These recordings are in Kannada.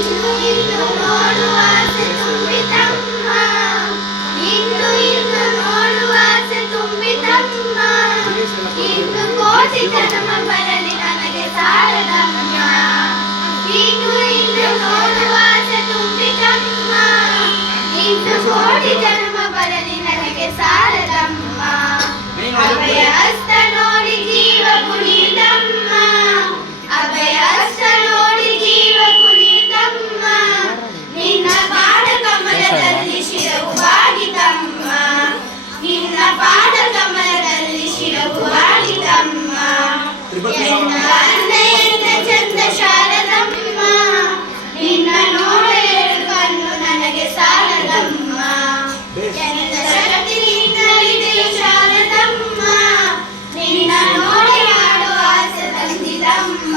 ಇನ್ನು ಇನ್ನು ನೋಡುವ ಆಸೆ ತುಂಬಿತಮ್ಮ, ಇನ್ನು ಇನ್ನು ನೋಡುವ ಆಸೆ ತುಂಬಿತಮ್ಮ, ಇನ್ನು ಕೋಟಿ ಜನ್ಮ ಬರಲಿ ನನಗೆ ಸಾಲದಮ್ಮ, ಇನ್ನು ಇನ್ನು ನೋಡುವ ಆಸೆ ತುಂಬಿತಮ್ಮ, ಇನ್ನು ಕೋಟಿ ಜನ್ಮ ಬರಲಿ ನನಗೆ ಸಾಲದಮ್ಮ. ಅಭಯ ಹಸ್ತ ನೋಡಿ ಜೀವ ಪುನೀತಮ್ಮ, ಅಭಯ ಹಸ್ತ ನೋಡಿ ಜೀವ ಪುನೀತಮ್ಮ, ನಿನ್ನ ಪಾದ ಕಮಲದಲ್ಲಿ ಶಿರವು ಬಾಗಿತಮ್ಮ, ನಿನ್ನ ಪಾದ ಕಮಲದಲ್ಲಿ ಶಿರವು ಬಾಗಿತಮ್ಮ. ಎನ್ನ ಅನ್ನೆಯನ್ನ ಚಂದ ಶಾರದಮ್ಮ, ನಿನ್ನ ನೋಡೆರಡು ಕಣ್ಣು ನನಗೆ ಸಾಲದಮ್ಮ. ಎಂತ ಶಕ್ತಿ ನಿನ್ನಲ್ಲಿದೆಯೋ ಶಾರದಮ್ಮ, ನಿನ್ನ ನೋಡಿ ಆಡುವ ಆಸೆ ತಂದಿದಮ್ಮ.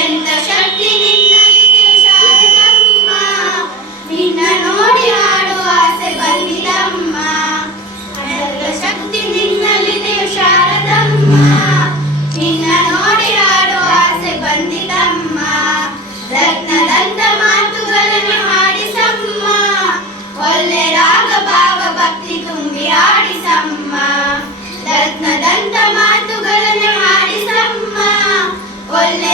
ಎಂತ ಶಕ್ತಿ ನಿನ್ನಲ್ಲಿದೆಯೋ ಶಾರದಮ್ಮ, ನಿನ್ನ ನೋಡಿ ಆಡುವ ಆಸೆ ಬಂದಿದಮ್ಮ. ಎಂತ ಶಕ್ತಿ ನಿನ್ನಲ್ಲಿದೆಯೋ ಶಾರದಮ್ಮ, ನಿನ್ನ ನೋಡಿ ಆಡುವ ಆಸೆ ಬಂದಿದಮ್ಮ. ರತ್ನದಂತ ಮಾತುಗಳನ್ನು ಹಾಡಿಸಮ್ಮ, ಒಳ್ಳೆ ರಾಗ ಭಾವ ಭಕ್ತಿ ತುಂಬಿ ಆಡಿಸಮ್ಮ. ರತ್ನದಂತ ಮಾತುಗಳನ್ನು ಹಾಡಿಸಮ್ಮ, ಒಳ್ಳೆ